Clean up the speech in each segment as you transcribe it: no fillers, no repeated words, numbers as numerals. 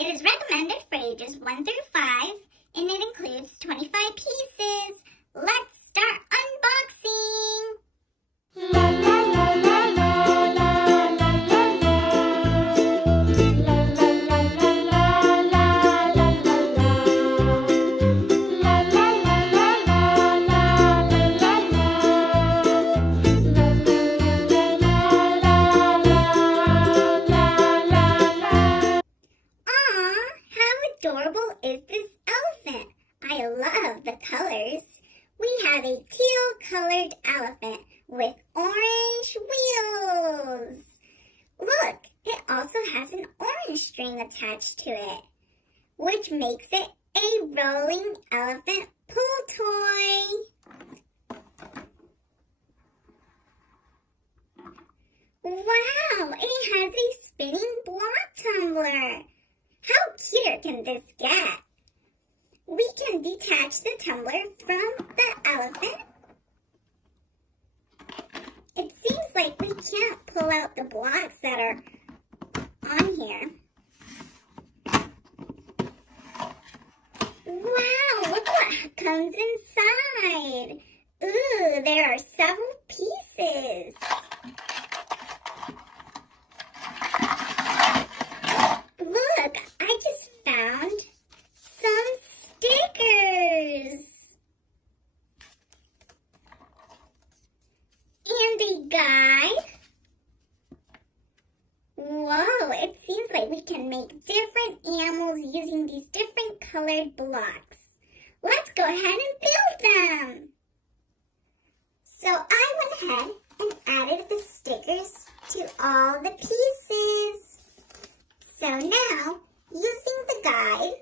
It is recommended for ages 1 through 5, and it includes 25 pieces. Let's start unboxing! La la la la la la la la la la la la la la adorable is this elephant? I love the colors. We have a teal-colored elephant with orange wheels. Look, it also has an orange string attached to it, which makes it a rolling elephant pull toy. Wow, it has a spinning block tumbler. How cute can this get? We can detach the tumbler from the elephant. It seems like we can't pull out the blocks that are on here. Wow, look what comes inside. Ooh, there are several pieces. Look, I just found some stickers. And a guide. Whoa, it seems like we can make different animals using these different colored blocks. Let's go ahead and build them. So I went ahead and added the stickers to all the pieces. So now, using the guide,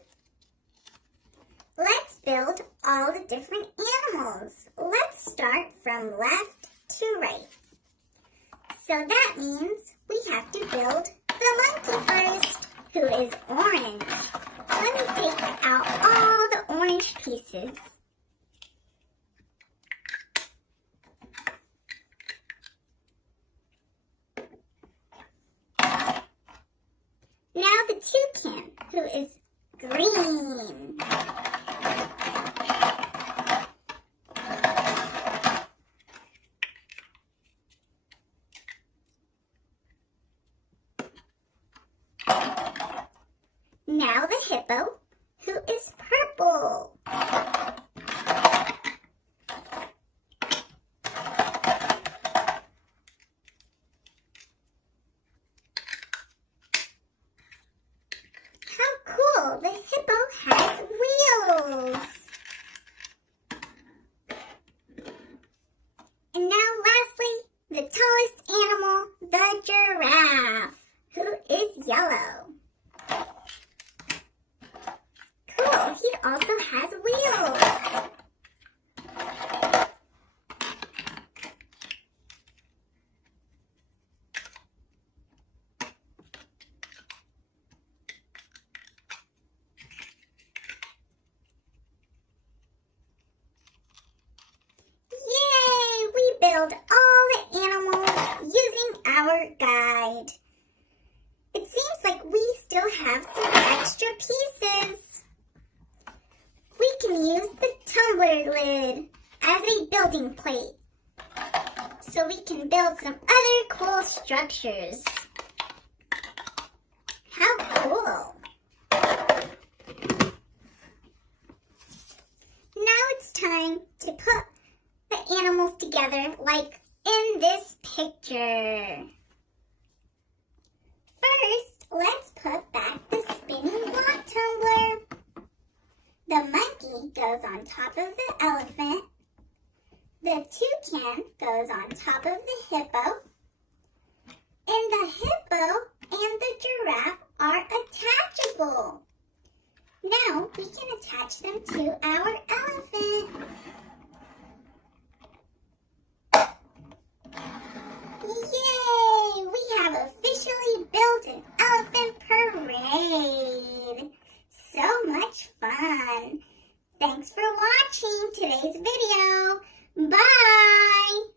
let's build all the different animals. Let's start from left to right. So that means we have to build the monkey first, who is orange. Let me take out all the orange pieces. Now the toucan, who is green. Now the hippo, who is purple. The hippo has wheels. And now lastly, the tallest animal, the giraffe, who is yellow. Cool, he also has wheels. Build all the animals using our guide. It seems like we still have some extra pieces. We can use the tumbler lid as a building plate, so we can build some other cool structures. How cool! Now it's time to put the animals together like in this picture. First, let's put back the spinning block tumbler. The monkey goes on top of the elephant. The toucan goes on top of the hippo. And the hippo and the giraffe are attachable. Now we can attach them to our elephant. Yay! We have officially built an elephant parade! So much fun! Thanks for watching today's video. Bye!